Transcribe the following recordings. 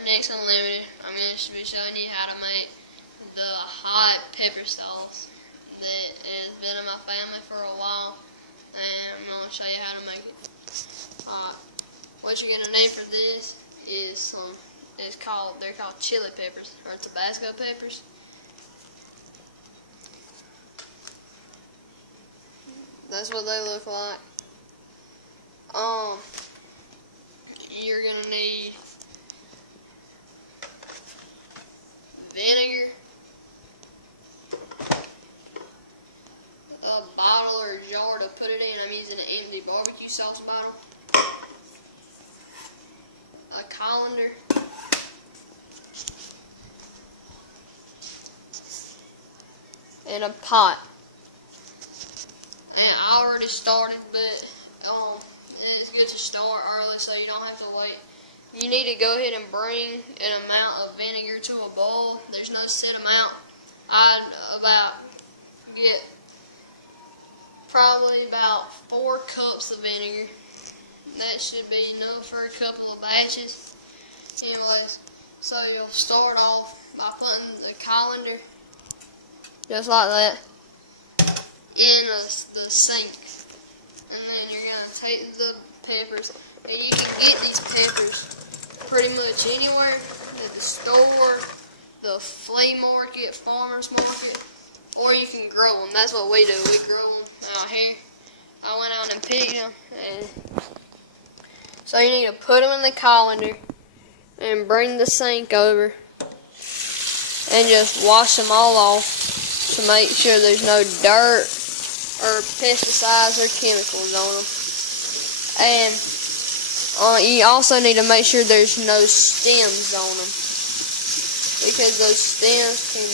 Rednecks Unlimited. I'm going to be showing you how to make the hot pepper sauce that has been in my family for a while, and I'm going to show you how to make it. What you're going to need for this is they're called chili peppers or Tabasco peppers. That's what they look like. You're going to need vinegar, a bottle or a jar to put it in. I'm using an empty barbecue sauce bottle, a colander, and a pot. And I already started, but it's good to start early so you don't have to wait. You need to go ahead and bring an amount of vinegar to a boil. There's no set amount. I'd get probably about 4 cups of vinegar. That should be enough for a couple of batches. Anyways, so you'll start off by putting the colander, just like that, in the sink. And then you're going to take the peppers. And you can get these peppers pretty much anywhere, at the store, the flea market, farmer's market, or you can grow them. That's what we do. We grow them out here. I went out and picked them. And so you need to put them in the colander and bring the sink over and just wash them all off to make sure there's no dirt or pesticides or chemicals on them. And you also need to make sure there's no stems on them, because those stems can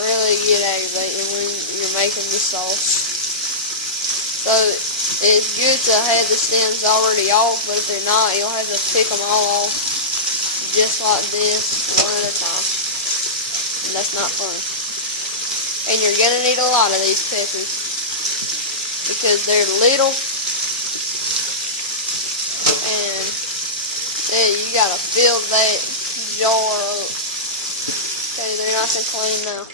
really get aggravating when you're making the sauce. So it's good to have the stems already off, but if they're not, you'll have to pick them all off just like this, one at a time. And that's not fun. And you're going to need a lot of these peppers because they're little. And you gotta fill that jar up. Okay, they're nice and clean now.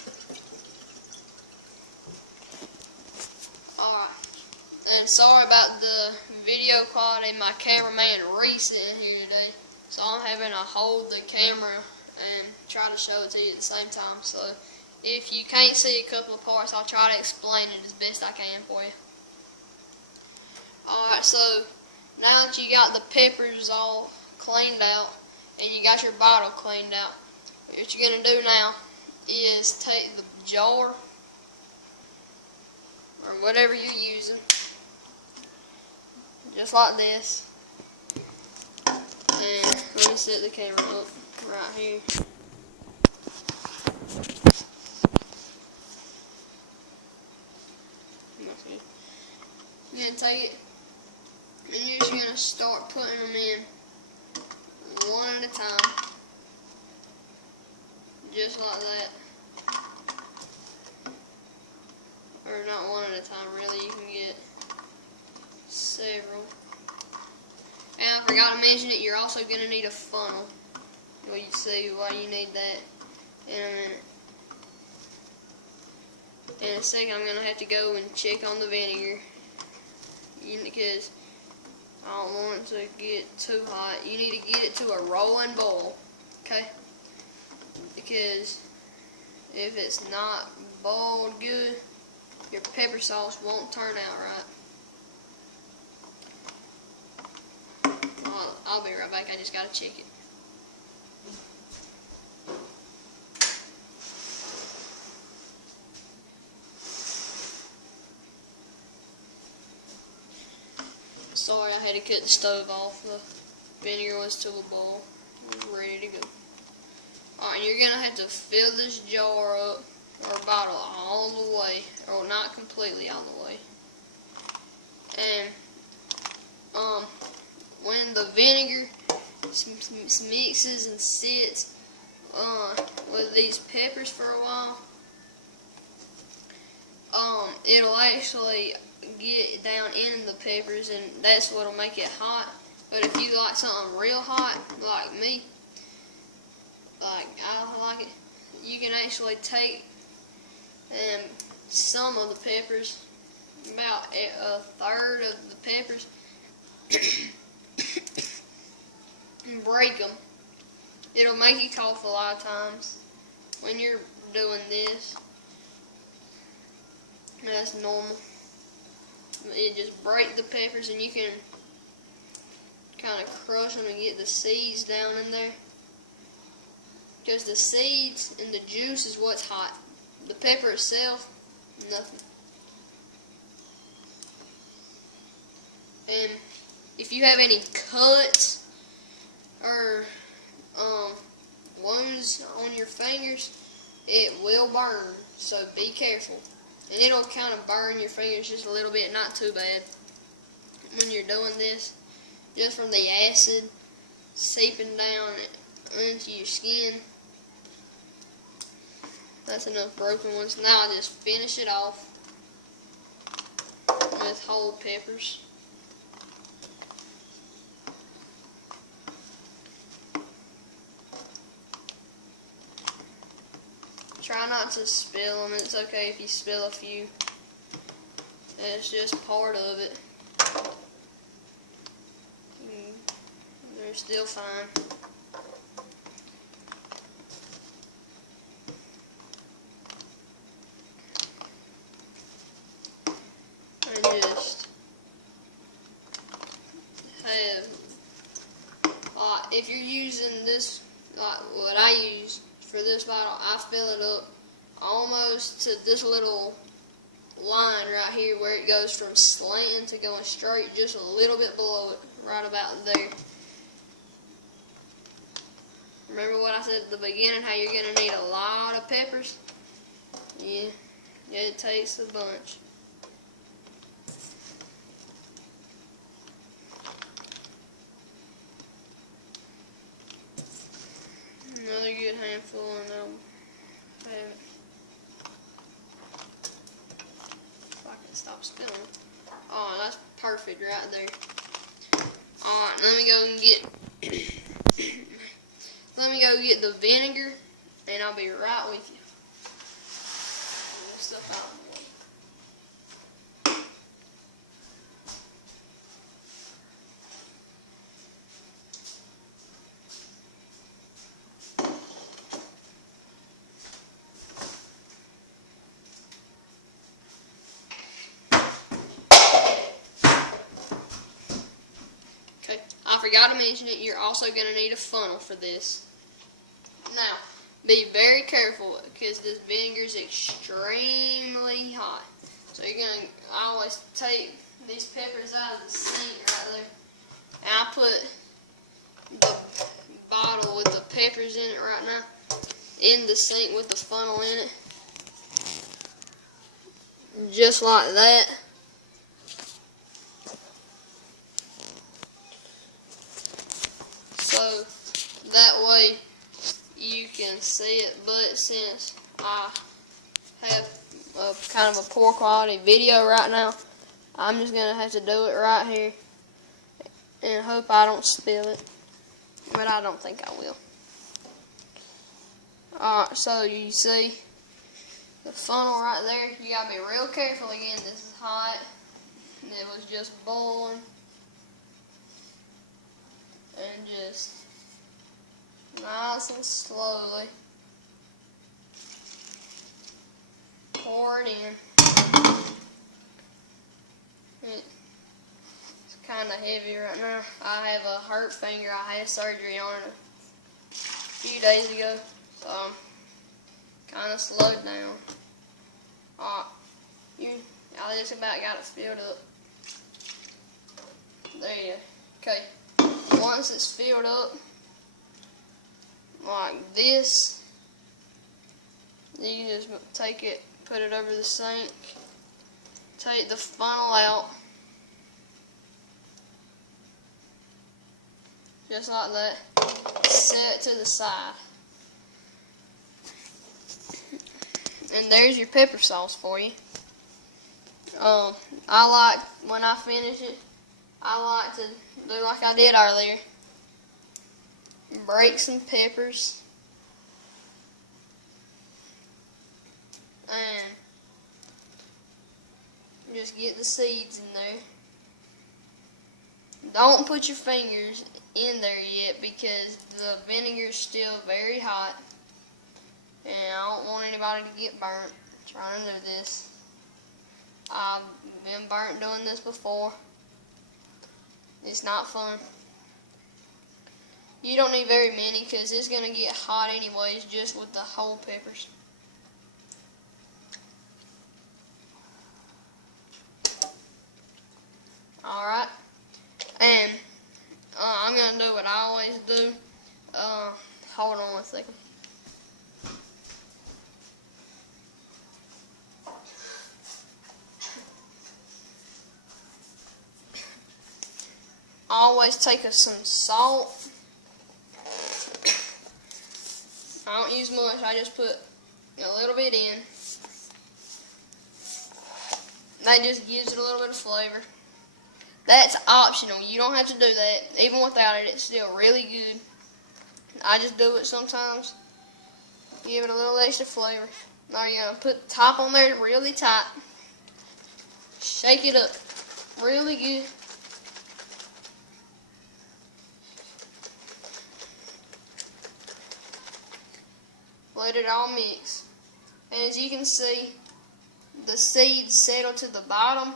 Alright. And sorry about the video quality. My cameraman Reese isn't here today, so I'm having to hold the camera and try to show it to you at the same time. So if you can't see a couple of parts, I'll try to explain it as best I can for you. Alright, so now that you got the peppers all cleaned out and you got your bottle cleaned out, what you're going to do now is take the jar or whatever you're using, just like this, and let me set the camera up right here. You're going to take it, and you're just going to start putting them in one at a time, just like that. Or not one at a time, really, you can get several. And I forgot to mention it, you're also going to need a funnel. Well, you see why you need that in a minute. In a second, I'm going to have to go and check on the vinegar, because I don't want it to get too hot. You need to get it to a rolling boil, okay? Because if it's not boiled good, your pepper sauce won't turn out right. I'll be right back. I just gotta check it. Sorry, I had to cut the stove off. The vinegar was to a boil. It was ready to go. Alright, you're going to have to fill this jar up, or bottle, all the way, or not completely all the way. And when the vinegar mixes and sits with these peppers for a while, it'll actually get down in the peppers, and that's what'll make it hot. But if you like something real hot, like me, like I like it, you can actually take some of the peppers, about a third of the peppers, and break them. It'll make you cough a lot of times when you're doing this. That's normal. You just break the peppers and you can kind of crush them and get the seeds down in there. Because the seeds and the juice is what's hot. The pepper itself, nothing. And if you have any cuts or wounds on your fingers, it will burn. So be careful. And it'll kind of burn your fingers just a little bit, not too bad, when you're doing this. Just from the acid seeping down into your skin. That's enough broken ones. Now I just finish it off with whole peppers. Try not to spill them. It's okay if you spill a few. It's just part of it. They're still fine. And just have, if you're using this, like what I use for this bottle, I fill it up almost to this little line right here where it goes from slanting to going straight, just a little bit below it, right about there. Remember what I said at the beginning, how you're going to need a lot of peppers? Yeah, it takes a bunch. Another good handful and that'll have it. If I can stop spilling. Oh, that's perfect right there. Alright, let me go and get let me go get the vinegar and I'll be right with you. Get this stuff out of the way. Okay, I forgot to mention it, you're also going to need a funnel for this. Now, be very careful because this vinegar is extremely hot. So you're going to, I always take these peppers out of the sink right there. And I put the bottle with the peppers in it right now in the sink with the funnel in it. Just like that. So that way you can see it, but since I have a kind of a poor quality video right now, I'm just going to have to do it right here and hope I don't spill it, but I don't think I will. Alright, so you see the funnel right there. You got to be real careful again. This is hot. It was just boiling. And just nice and slowly pour it in. It's kind of heavy right now. I have a hurt finger. I had surgery on it a few days ago, so I'm kind of slowed down. I just about got it filled up. There you go. Okay. Once it's filled up, like this, you just take it, put it over the sink, take the funnel out, just like that, set it to the side. And there's your pepper sauce for you. I like, when I finish it, I like to do like I did earlier. Break some peppers. And just get the seeds in there. Don't put your fingers in there yet because the vinegar is still very hot. And I don't want anybody to get burnt trying to do this. I've been burnt doing this before. It's not fun. You don't need very many because it's going to get hot anyways just with the whole peppers. Alright. And I'm going to do what I always do. Hold on 1 second. I always take some salt. I don't use much, I just put a little bit in. That just gives it a little bit of flavor. That's optional, you don't have to do that. Even without it, it's still really good. I just do it sometimes. Give it a little extra flavor. Now you're going to put the top on there really tight. Shake it up really good. Let it all mix. And as you can see, the seeds settle to the bottom.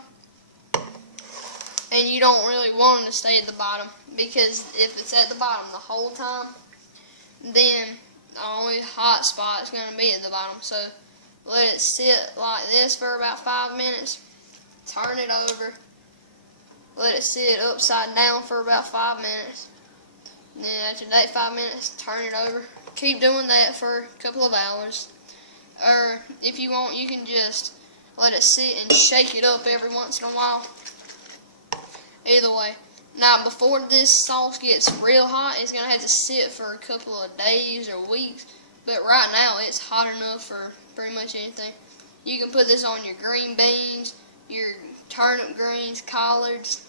And you don't really want them to stay at the bottom, because if it's at the bottom the whole time, then the only hot spot is going to be at the bottom. So let it sit like this for about 5 minutes. Turn it over. Let it sit upside down for about 5 minutes. And then after that 5 minutes, turn it over. Keep doing that for a couple of hours. Or if you want, you can just let it sit and shake it up every once in a while. Either way. Now, before this sauce gets real hot, it's going to have to sit for a couple of days or weeks. But right now, it's hot enough for pretty much anything. You can put this on your green beans, your turnip greens, collards,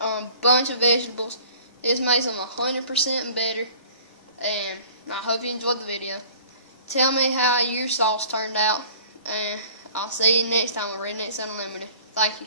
a bunch of vegetables. This makes them 100% better. And I hope you enjoyed the video. Tell me how your sauce turned out. And I'll see you next time with Rednecks Unlimited. Thank you.